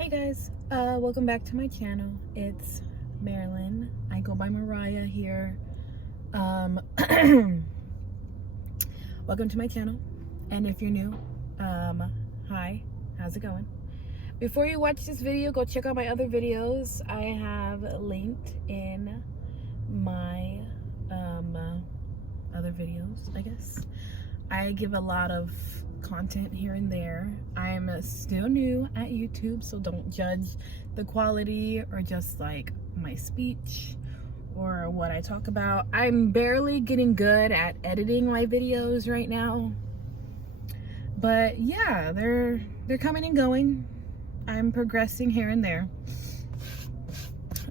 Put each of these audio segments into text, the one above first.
Hey guys, welcome back to my channel. It's Marilyn. I go by Mariah here. Welcome to my channel. And if you're new, hi, how's it going? Before you watch this video, go check out my other videos. I have linked in my other videos, I guess. I give a lot of content here and there. I'm still new at YouTube, so don't judge the quality or just like my speech or what I talk about. I'm barely getting good at editing my videos right now, but yeah, they're coming and going. I'm progressing here and there.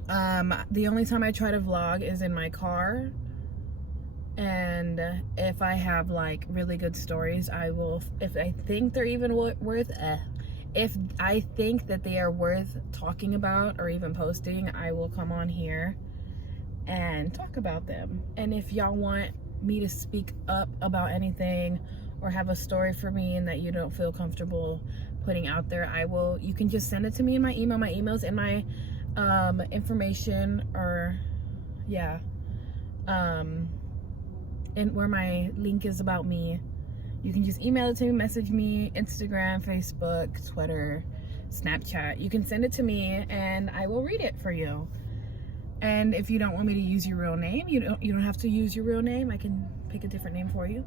The only time I try to vlog is in my car, and if I have like really good stories, I will, if I think they're even if I think that they are worth talking about or even posting, I will come on here and talk about them. And if y'all want me to speak up about anything or have a story for me and that you don't feel comfortable putting out there, I will, you can just send it to me in my email. My email's in my information, or yeah, and where my link is about me. You can just email it to me, message me, Instagram, Facebook, Twitter, Snapchat. You can send it to me and I will read it for you. And if you don't want me to use your real name, you don't have to use your real name. I can pick a different name for you.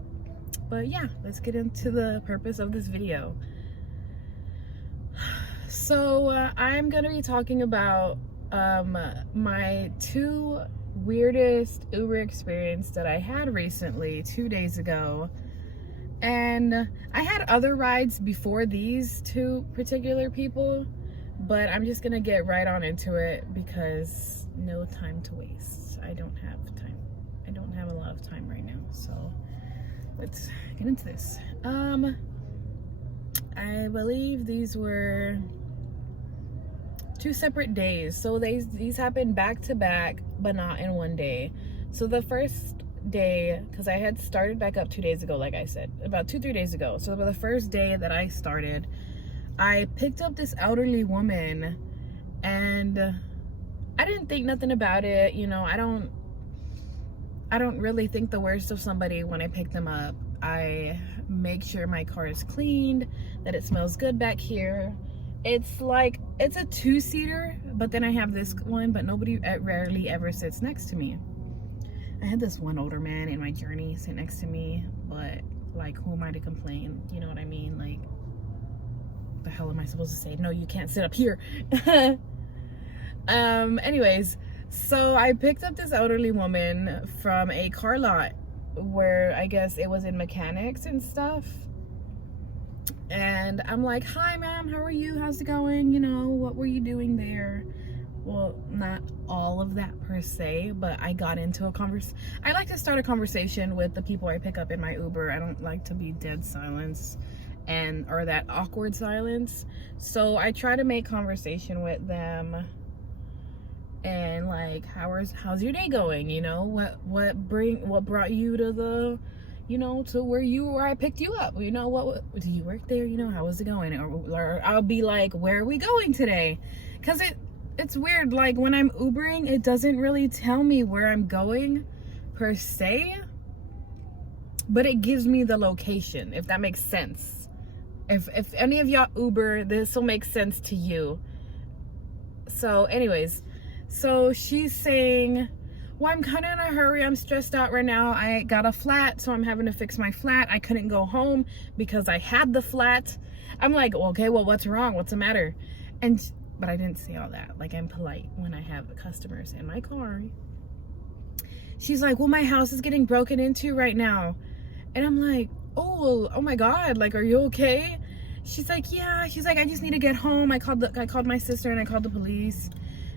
But yeah, let's get into the purpose of this video. So I'm gonna be talking about my two weirdest Uber experience that I had recently, 2 days ago. And I had other rides before these two particular people, but I'm just gonna get right on into it because no time to waste. I don't have time. I don't have a lot of time right now, so let's get into this. I believe these were 2 separate days, so these happened back to back, but not in one day. So the first day, because I had started back up 2 days ago, like I said, about 2-3 days ago. So the first day that I started, I picked up this elderly woman, and I didn't think nothing about it. You know, I don't really think the worst of somebody when I pick them up. I make sure my car is cleaned, that it smells good back here. It's like, it's a 2-seater, but then I have this one, but nobody rarely ever sits next to me. I had this one older man in my journey sit next to me, but like, who am I to complain? You know what I mean? Like, the hell am I supposed to say? No, you can't sit up here. Anyways, so I picked up this elderly woman from a car lot where I guess it was in mechanics and stuff. And I'm like, hi ma'am, how are you? How's it going? You know, what were you doing there? Well, not all of that per se, but I got into a I like to start a conversation with the people I pick up in my Uber. I don't like to be dead silence or that awkward silence. So I try to make conversation with them and like, how's your day going? You know, what brought you to the, you know, to where I picked you up? You know, what do you work there? You know, how is it going? Or I'll be like, where are we going today? Because it's weird, like when I'm Ubering, it doesn't really tell me where I'm going per se, but it gives me the location, if that makes sense. If any of y'all Uber, this will make sense to you. So anyways, so she's saying, well, I'm kind of in a hurry. I'm stressed out right now. I got a flat, so I'm having to fix my flat. I couldn't go home because I had the flat. I'm like, well, okay, well, what's wrong? What's the matter? But I didn't say all that. Like, I'm polite when I have customers in my car. She's like, well, my house is getting broken into right now. And I'm like, oh my God, like, are you okay? She's like, yeah. She's like, I just need to get home. I called my sister and I called the police.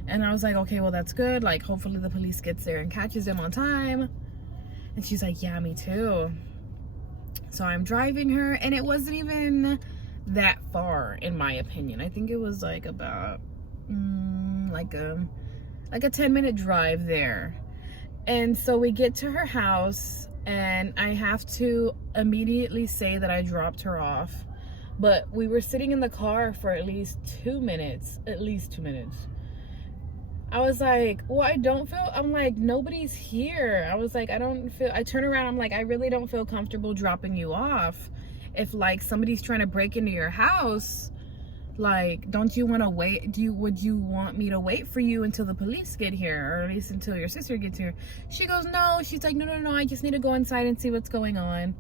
And I was like, okay, well, that's good. Like, hopefully the police gets there and catches him on time. And she's like, yeah, me too. So I'm driving her, and it wasn't even that far, in my opinion. I think it was like about like a 10-minute drive there. And so we get to her house, and I have to immediately say that I dropped her off But we were sitting in the car for at least 2 minutes. I was like, well, I'm like, nobody's here. I was like, I turn around, I'm like, I really don't feel comfortable dropping you off. If like somebody's trying to break into your house, like, don't you want to wait? Would you want me to wait for you until the police get here, or at least until your sister gets here? She goes, no. She's like, no, I just need to go inside and see what's going on.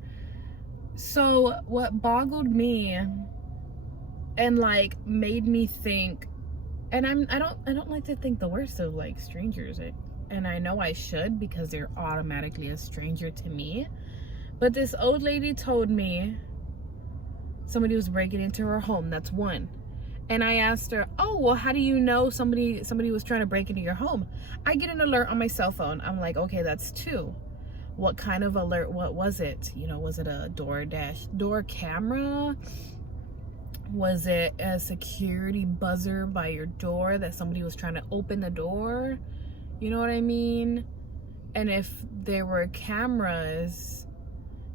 So what boggled me and like made me think, and I don't like to think the worst of like strangers, and I know I should, because they're automatically a stranger to me. But this old lady told me somebody was breaking into her home. That's one. And I asked her, oh, well, how do you know somebody was trying to break into your home? I get an alert on my cell phone. I'm like, okay, that's two. What kind of alert? What was it? You know, was it a door camera? Was it a security buzzer by your door that somebody was trying to open the door? You know what I mean? And if there were cameras,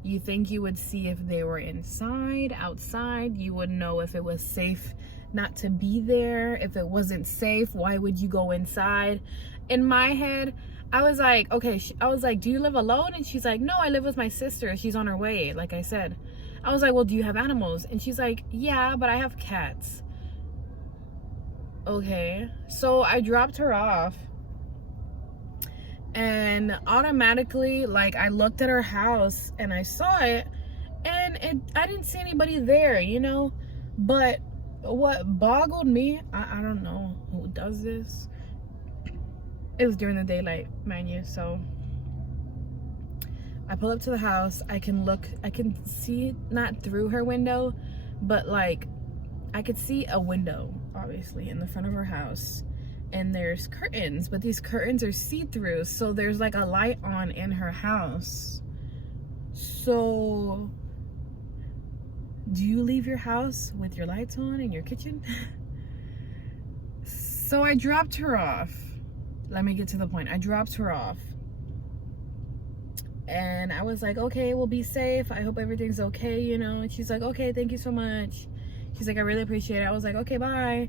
you think you would see if they were inside, outside. You would know if it was safe not to be there. If it wasn't safe, why would you go inside? In my head, I was like, okay, I was like, do you live alone? And she's like, no, I live with my sister. She's on her way, like I said. I was like, well, do you have animals? And she's like, yeah, but I have cats. Okay, so I dropped her off, and automatically, like, I looked at her house and I saw it, and I didn't see anybody there, you know. But what boggled me, I don't know who does this. It was during the daylight, mind you. So I pull up to the house. I can see, not through her window, but like I could see a window, obviously, in the front of her house. And there's curtains, but these curtains are see-through, so there's like a light on in her house. So do you leave your house with your lights on in your kitchen? So I dropped her off. Let me get to the point. I dropped her off. And I was like, okay, well, be safe. I hope everything's okay, you know. And she's like, okay, thank you so much. She's like, I really appreciate it. I was like, okay, bye.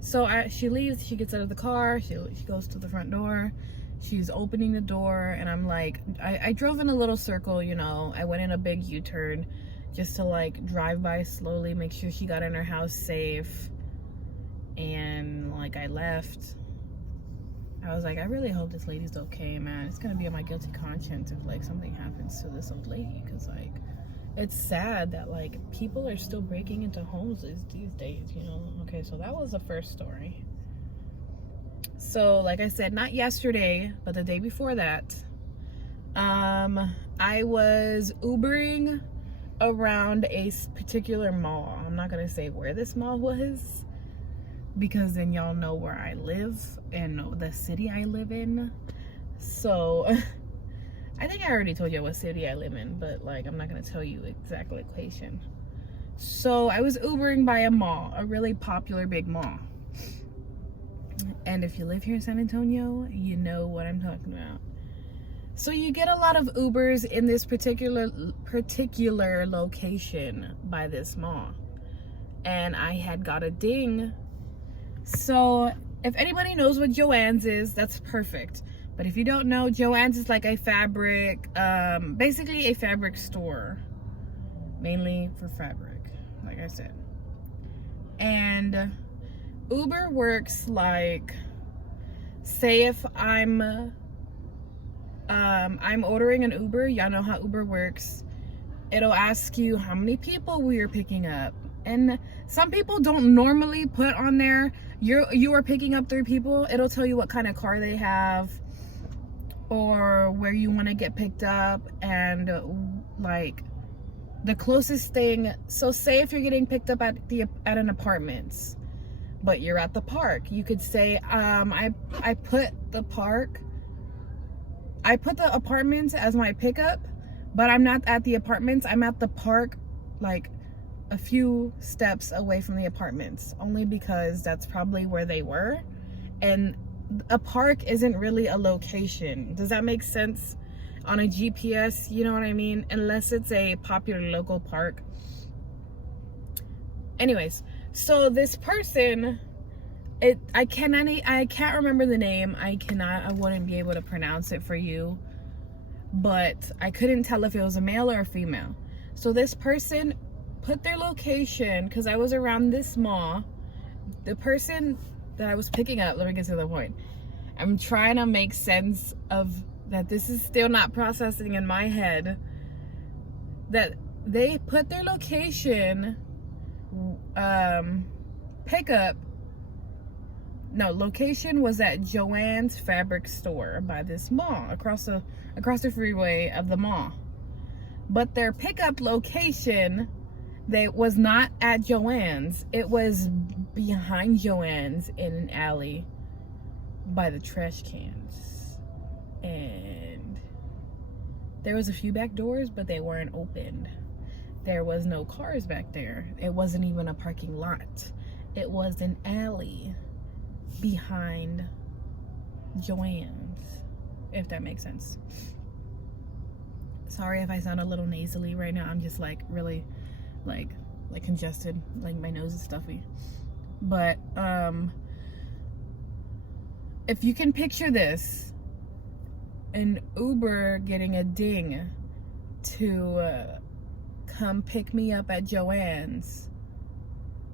So she leaves. She gets out of the car. She goes to the front door. She's opening the door. And I'm like, I drove in a little circle, you know. I went in a big U-turn just to like drive by slowly, make sure she got in her house safe. And like I left. I was like, I really hope this lady's okay, man. It's gonna be on my guilty conscience if like something happens to this old lady, because like it's sad that like people are still breaking into homes these days, you know. Okay, so that was the first story. So like I said, not yesterday, but the day before that, I was Ubering around a particular mall. I'm not gonna say where this mall was, because then y'all know where I live and the city I live in. So I think I already told you what city I live in, but like I'm not gonna tell you exact location. So I was Ubering by a mall, a really popular big mall. And if you live here in San Antonio, you know what I'm talking about. So you get a lot of Ubers in this particular location by this mall. And I had got a ding. So if anybody knows what Joann's is, that's perfect. But if you don't know, Joann's is like a fabric, basically a fabric store, mainly for fabric, like I said. And Uber works like, say if I'm ordering an Uber, y'all know how Uber works. It'll ask you how many people we are picking up. And some people don't normally put on there, you are picking up 3 people. It'll tell you what kind of car they have or where you want to get picked up, and like the closest thing. So say if you're getting picked up at an apartment, but you're at the park, you could say, I put the apartments as my pickup, but I'm not at the apartments. I'm at the park, like a few steps away from the apartments, only because that's probably where they were. And a park isn't really a location. Does that make sense? On a GPS, you know what I mean? Unless it's a popular local park. Anyways, so this person, I can't remember the name. I wouldn't be able to pronounce it for you, but I couldn't tell if it was a male or a female. So this person put their location, because I was around this mall. The person that I was picking up, let me get to the point. I'm trying to make sense of that. This is still not processing in my head that they put their location, location was at Joann's fabric store by this mall across the freeway of the mall. But their pickup location, was not at Joann's. It was behind Joann's in an alley by the trash cans. And there was a few back doors, but they weren't opened. There was no cars back there. It wasn't even a parking lot. It was an alley behind Joann's, if that makes sense. Sorry if I sound a little nasally right now. I'm just like really like congested, like my nose is stuffy. But if you can picture this, an Uber getting a ding to come pick me up at Joann's,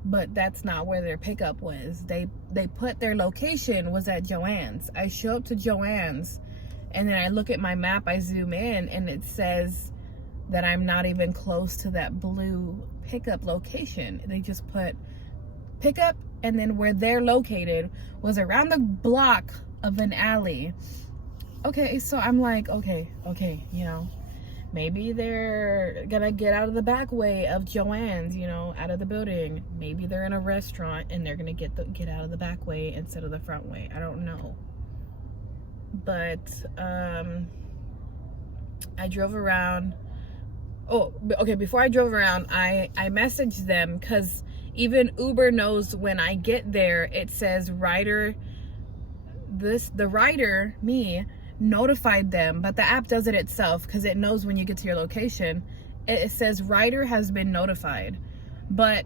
but that's not where their pickup was. They put their location was at Joann's. I show up to Joann's, and then I look at my map, I zoom in, and it says that I'm not even close to that blue pickup location. They just put pickup, and then where they're located was around the block of an alley. Okay, so I'm like, okay, you know, maybe they're gonna get out of the back way of Joann's, you know, out of the building. Maybe they're in a restaurant and they're gonna get out of the back way instead of the front way. I don't know. But I drove around. Oh, okay, before I drove around, I messaged them, because even Uber knows when I get there, it says rider, the rider, me, notified them, but the app does it itself, because it knows when you get to your location. It says rider has been notified. But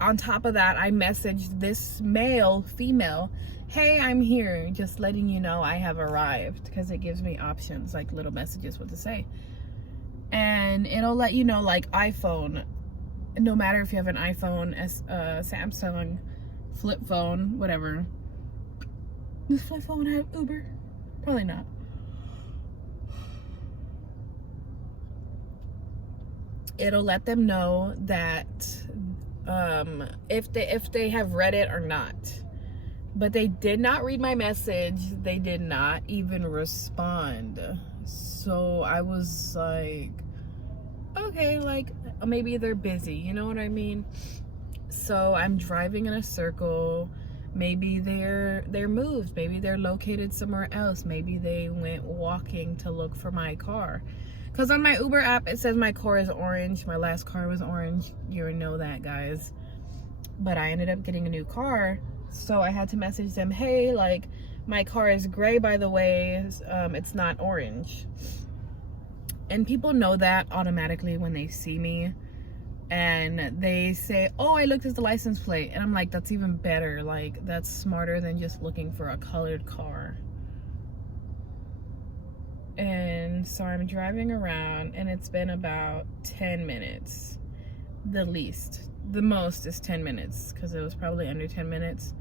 on top of that, I messaged this female, hey, I'm here, just letting you know I have arrived, because it gives me options, like little messages, what to say. And it'll let you know, like iPhone, no matter if you have an iPhone, Samsung, flip phone, whatever. Does flip phone have Uber? Probably not. It'll let them know that if they have read it or not. But they did not read my message. They did not even respond. So I was like, okay, like maybe they're busy, you know what I mean? So I'm driving in a circle. Maybe they're moved. Maybe they're located somewhere else. Maybe they went walking to look for my car. Because on my Uber app, it says my car is orange. My last car was orange. You already know that, guys. But I ended up getting a new car. So I had to message them, hey, like, my car is gray, by the way. It's not orange. And people know that automatically when they see me. And they say, oh, I looked at the license plate. And I'm like, that's even better. Like, that's smarter than just looking for a colored car. And so I'm driving around, and it's been about 10 minutes. The least. The most is 10 minutes, because it was probably under 10 minutes.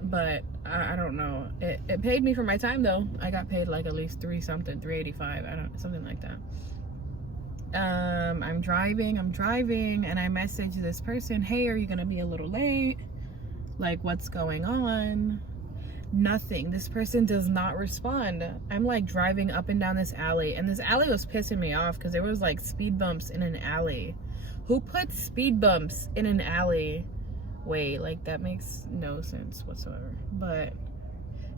But I don't know. It paid me for my time, though. I got paid like at least $385. Something like that. I'm driving, and I message this person, hey, are you gonna be a little late? Like, what's going on? Nothing. This person does not respond. I'm like driving up and down this alley, and this alley was pissing me off because there was like speed bumps in an alley. Who puts speed bumps in an alley? Wait, like that makes no sense whatsoever. But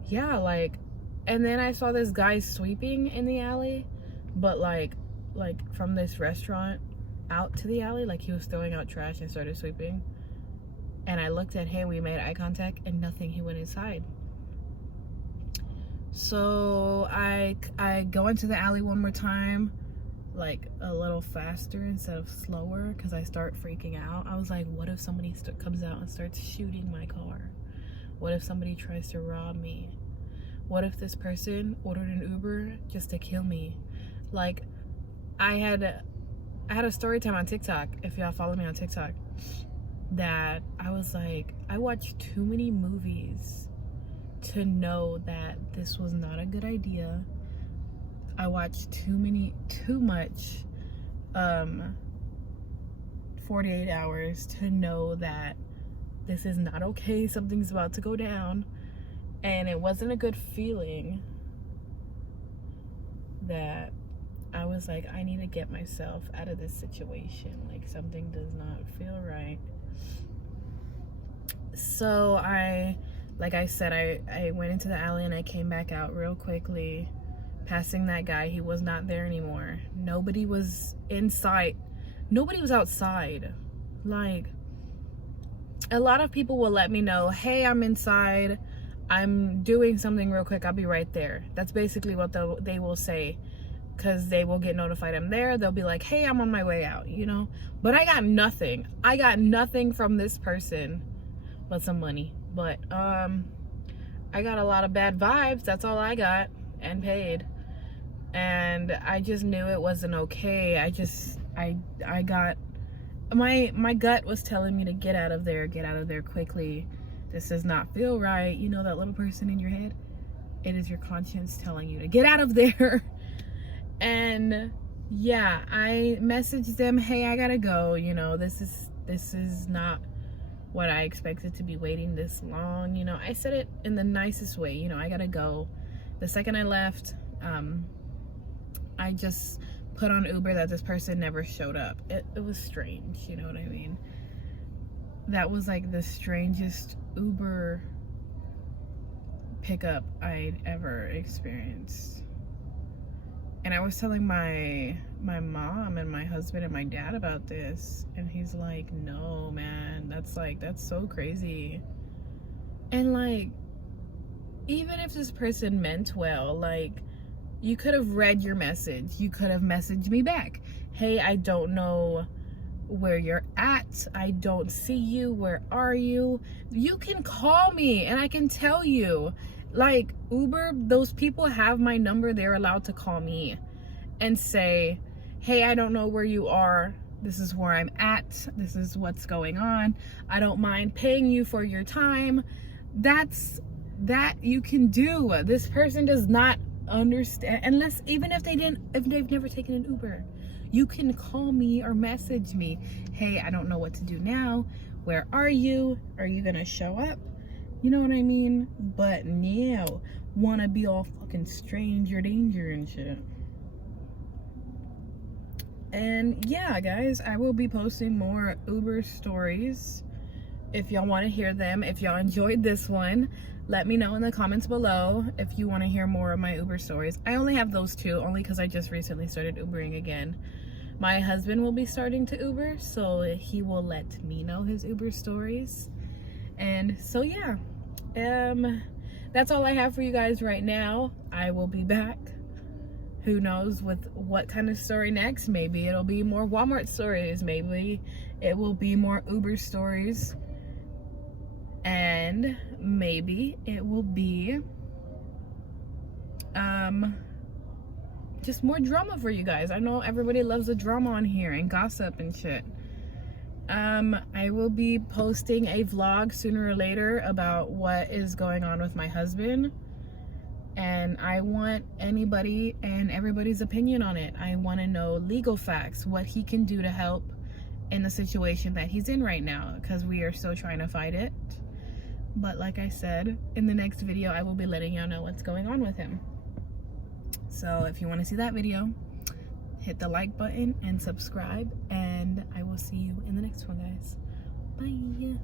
yeah, like, and then I saw this guy sweeping in the alley, but like from this restaurant out to the alley, like he was throwing out trash and started sweeping. And I looked at him, we made eye contact, and nothing. He went inside. So I go into the alley one more time, like a little faster instead of slower because I start freaking out. I was like, what if somebody comes out and starts shooting my car? What if somebody tries to rob me? What if this person ordered an Uber just to kill me? Like, I had a story time on TikTok, if y'all follow me on TikTok, that I was like, I watched too many movies to know that this was not a good idea. I watched too much 48 hours to know that this is not okay. Something's about to go down. And it wasn't a good feeling that I was like, I need to get myself out of this situation. Like, something does not feel right. So like I said, I went into the alley and I came back out real quickly, passing that guy. He was not there anymore. Nobody was in sight. Nobody was outside. Like, a lot of people will let me know, hey, I'm inside, I'm doing something real quick, I'll be right there. That's basically what they will say, because they will get notified I'm there. They'll be like, hey, I'm on my way out, you know? But I got nothing. I got nothing from this person but some money. But I got a lot of bad vibes. That's all I got, and paid. And I just knew it wasn't okay. I got, my gut was telling me to get out of there quickly. This does not feel right. You know that little person in your head? It is your conscience telling you to get out of there. And yeah, I messaged them, hey, I gotta go. You know, this is not what I expected to be waiting this long. You know, I said it in the nicest way. You know, I gotta go. The second I left, I just put on Uber that this person never showed up. It was strange, you know what I mean? That was like the strangest Uber pickup I'd ever experienced. And I was telling my mom and my husband and my dad about this, and he's like, no, man, that's so crazy. And like, even if this person meant well, like, you could have read your message. You could have messaged me back. Hey, I don't know where you're at. I don't see you. Where are you? You can call me and I can tell you. Like, Uber, those people have my number. They're allowed to call me and say, hey, I don't know where you are. This is where I'm at. This is what's going on. I don't mind paying you for your time. That you can do. This person does not understand, unless, even if they've never taken an Uber. You can call me or message me. Hey, I don't know what to do now. Where are you? Are you gonna show up? You know what I mean? But no, wanna be all fucking stranger danger and shit. And yeah, guys, I will be posting more Uber stories if y'all want to hear them. If y'all enjoyed this one, let me know in the comments below if you want to hear more of my Uber stories. I only have those two, only because I just recently started Ubering again. My husband will be starting to Uber, so he will let me know his Uber stories. And so yeah, that's all I have for you guys right now. I will be back, who knows with what kind of story next. Maybe it'll be more Walmart stories, maybe it will be more Uber stories, and maybe it will be just more drama for you guys. I know everybody loves the drama on here and gossip and shit. I will be posting a vlog sooner or later about what is going on with my husband, and I want anybody and everybody's opinion on it. I want to know legal facts, what he can do to help in the situation that he's in right now, because we are still trying to fight it. But like I said, in the next video I will be letting y'all know what's going on with him. So if you want to see that video, hit the like button and subscribe, and I will see you in the next one, guys. Bye.